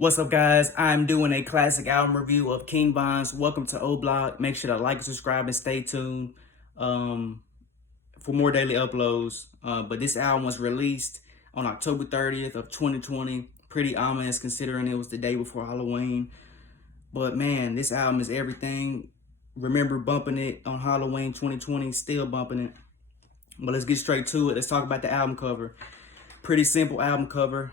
What's up, guys? I'm doing a classic album review of King Von's Welcome to O Block. Make sure to like and subscribe and stay tuned um, for more daily uploads. But this album was released on October 30th of 2020. Pretty ominous considering it was the day before Halloween. But man, this album is everything. Remember bumping it on Halloween 2020, still bumping it. But let's get straight to it. Let's talk about the album cover. Pretty simple album cover.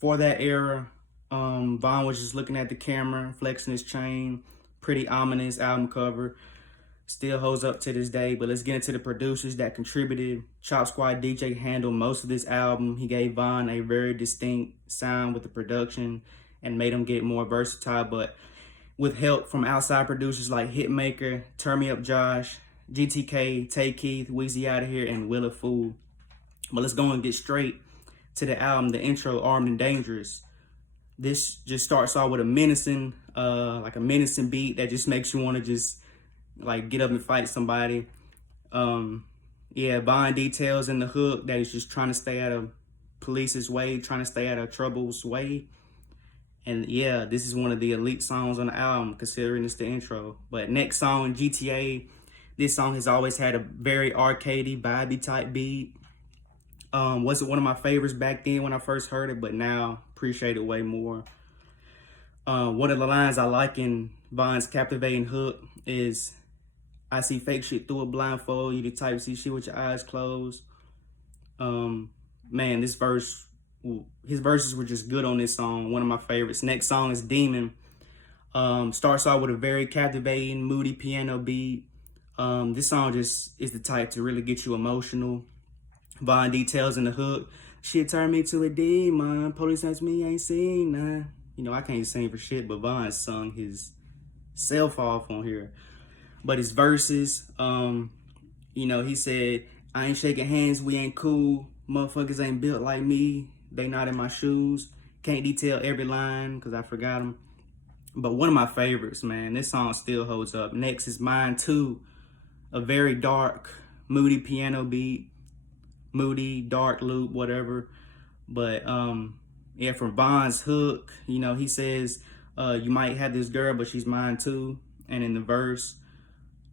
For that era, Von was just looking at the camera, flexing his chain. Pretty ominous album cover. Still holds up to this day. But let's get into the producers that contributed. Chop Squad DJ handled most of this album. He gave Von a very distinct sound with the production and made him get more versatile. But with help from outside producers like Hitmaker, Turn Me Up Josh, GTK, Tay Keith, Weezy Outta Here, and Willa Fool. But let's go and get straight to the album, the intro, Armed and Dangerous. This just starts off with a menacing beat that just makes you want to just like get up and fight somebody. Von details in the hook that he's just trying to stay out of police's way, trying to stay out of trouble's way. And yeah, this is one of the elite songs on the album, considering it's the intro. But next song, GTA. This song has always had a very arcadey, vibey type beat. Wasn't one of my favorites back then when I first heard it, but now appreciate it way more. One of the lines I like in Von's captivating hook is, I see fake shit through a blindfold, you the type see shit with your eyes closed. Man, his verses were just good on this song, one of my favorites. Next song is Demon. Starts off with a very captivating, moody piano beat. This song just is the type to really get you emotional. Von details in the hook, shit turned me to a demon, police asked me, ain't seen none. You know, I can't sing for shit, but Von sung his self off on here. But his verses, he said, I ain't shaking hands, we ain't cool, motherfuckers ain't built like me, they not in my shoes. Can't detail every line, because I forgot them. But one of my favorites, man, this song still holds up. Next is Mine Too, a very dark, moody piano beat. Moody, dark loop, whatever. But from Von's hook, he says, you might have this girl, but she's mine too. And in the verse,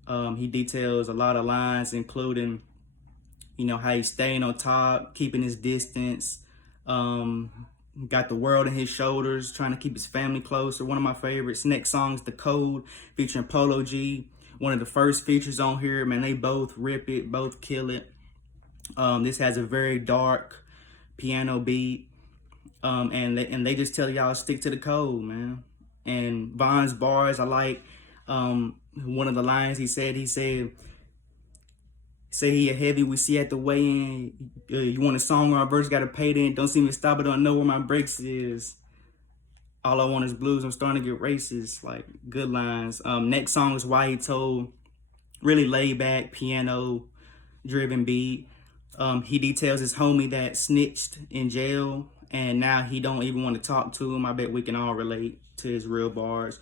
he details a lot of lines, including, how he's staying on top, keeping his distance, got the world in his shoulders, trying to keep his family closer. One of my favorites. Next song is The Code, featuring Polo G. One of the first features on here, man, they both rip it, both kill it. This has a very dark piano beat, and they just tell y'all stick to the code, man. And Von's bars, I like one of the lines he said he a heavy, we see at the weigh-in. You want a song where our verse got a pay in? Don't see me stop it, don't know where my breaks is. All I want is blues, I'm starting to get racist. Like, good lines. Next song is Why He Told. Really laid back, piano driven beat. He details his homie that snitched in jail, and now he don't even want to talk to him. I bet we can all relate to his real bars.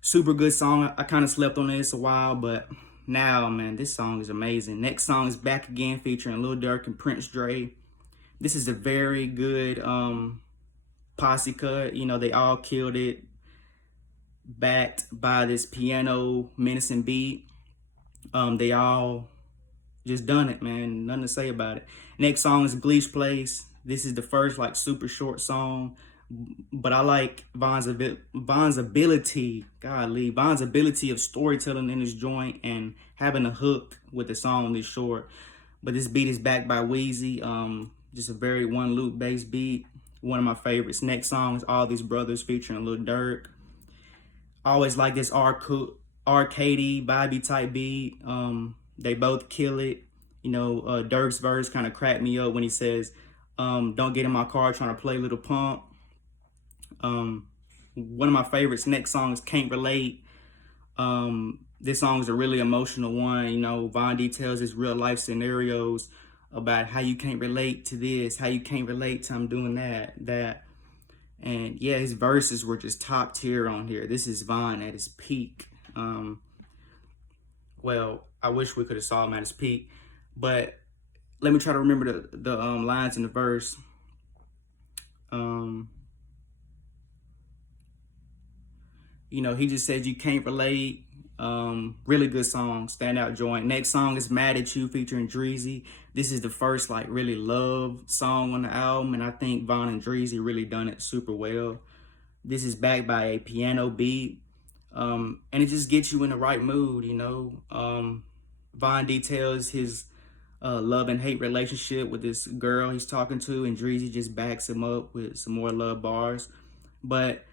Super good song. I kind of slept on this a while, but now, man, this song is amazing. Next song is Back Again, featuring Lil Durk and Prince Dre. This is a very good posse cut. They all killed it, backed by this piano menacing beat. They all just done it, man. Nothing to say about it. Next song is Gleesh Place. This is the first super short song, but I like Von's ability of storytelling in his joint and having a hook with the song this short. But this beat is backed by Weezy. Just a very one loop bass beat. One of my favorites. Next song is All These Brothers, featuring Lil Durk. I always like this arcadey, vibey type beat. They both kill it. Durk's verse kind of cracked me up when he says, don't get in my car trying to play Little Pump. One of my favorites, next song is Can't Relate. This song is a really emotional one. Von details his real life scenarios about how you can't relate to this, how you can't relate to I'm doing that. And yeah, his verses were just top tier on here. This is Von at his peak. Well, I wish we could have saw him at his peak, but let me try to remember the lines in the verse. You know, he just said you can't relate. Really good song, standout joint. Next song is Mad at You featuring Dreezy. This is the first like really love song on the album, and I think Von and Dreezy really done it super well. This is backed by a piano beat, and it just gets you in the right mood, you know. Von details his love and hate relationship with this girl he's talking to, and Dreezy just backs him up with some more love bars. But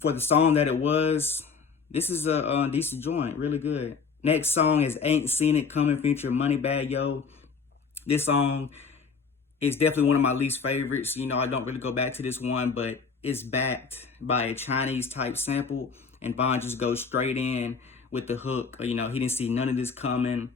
for the song that it was, this is a decent joint, really good. Next song is Ain't Seen It Coming featuring Moneybagg Yo. This song is definitely one of my least favorites. You know, I don't really go back to this one, but it's backed by a Chinese type sample, and Von just goes straight in with the hook. You know, he didn't see none of this coming.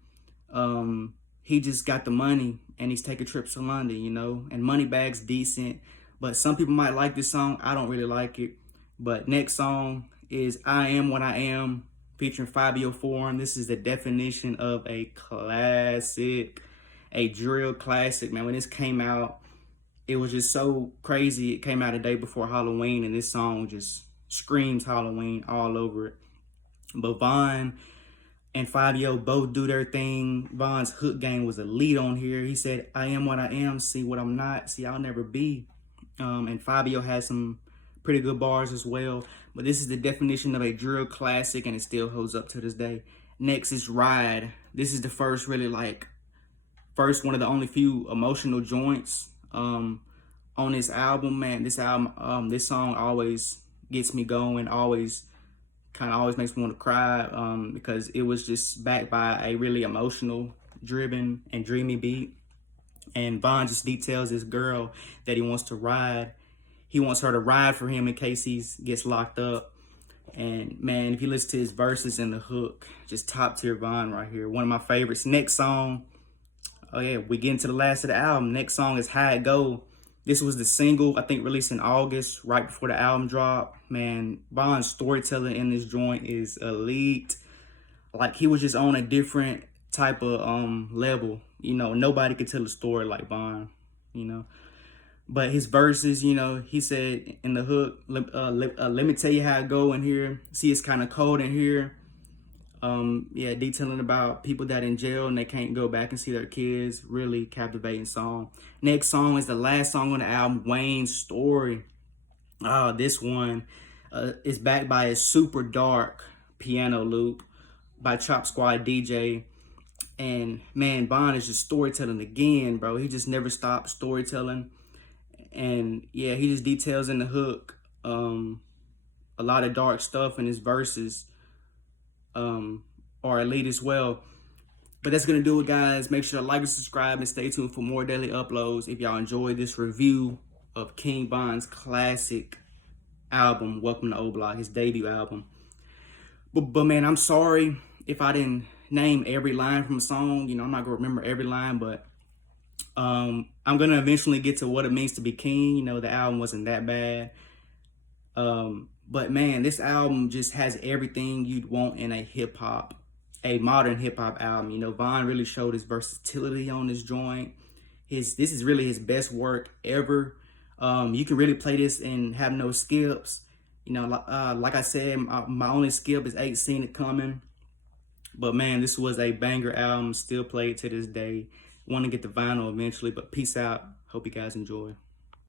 He just got the money and he's taking trips to London, you know, and Moneybagg's decent, but some people might like this song. I don't really like it. But next song is I Am What I Am featuring Fivio Foreign. This is the definition of a classic, a drill classic, man. When this came out, it was just so crazy. It came out a day before Halloween, and this song just screams Halloween all over it. But Von and Fivio both do their thing. Von's hook game was elite on here. He said, I am what I am, see what I'm not, see I'll never be. And Fivio has some pretty good bars as well. But this is the definition of a drill classic, and it still holds up to this day. Next is Ride. This is the first really one of the only few emotional joints on this album, man. This album, this song always gets me going, always makes me want to cry, because it was just backed by a really emotional, driven, and dreamy beat. And Von just details this girl that he wants to ride. He wants her to ride for him in case he gets locked up. And man, if you listen to his verses and the hook, just top tier Von right here. One of my favorites. Next song, oh yeah, we get into the last of the album. Next song is How It Go. This was the single, I think, released in August, right before the album drop. Man, Von's storytelling in this joint is elite. Like, he was just on a different type of level. You know, nobody could tell a story like Von, you know. But his verses, you know, he said in the hook, let me tell you how it go in here. See, it's kind of cold in here. Yeah, detailing about people that in jail and they can't go back and see their kids. Really captivating song. Next song is the last song on the album, Wayne's Story. This one is backed by a super dark piano loop by Chop Squad DJ. And man, Von is just storytelling again, bro. He just never stops storytelling. And yeah, he just details in the hook a lot of dark stuff in his verses. Or elite as well. But that's gonna do it, guys. Make sure to like and subscribe and stay tuned for more daily uploads. If y'all enjoyed this review of King Von's classic album, Welcome to O Block, his debut album. But man, I'm sorry if I didn't name every line from a song. You know, I'm not gonna remember every line, but I'm gonna eventually get to what it means to be king. You know, the album wasn't that bad. But man, this album just has everything you'd want in a modern hip hop album. You know, Von really showed his versatility on this joint. This is really his best work ever. You can really play this and have no skips. You know, like I said, my only skip is Ain't Seen It Coming. But man, this was a banger album, still played to this day. Want to get the vinyl eventually, but peace out. Hope you guys enjoy.